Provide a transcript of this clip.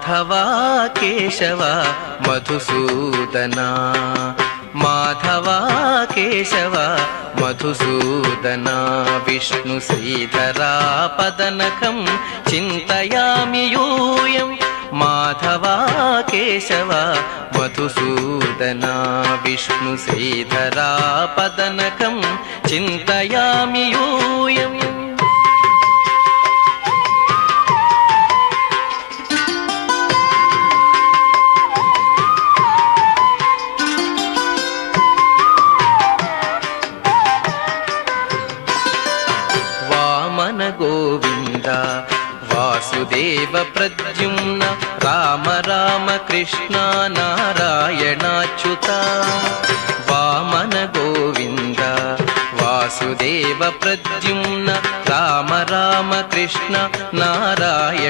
Madhava Keshava Madhusudana, Madhava Keshava Madhusudana, Vishnu శ్రీధరా పదనకం చింతయామి యూయం. Madhava Keshava Madhusudana, Vishnu శ్రీధరా పదనకం చింతయామి యూయం. Govinda Vasudeva Pradyumna Rama Rama Krishna నారాయణాచ్యుత. Vamana Govinda Vasudeva Pradyumna Rama Rama Krishna Narayana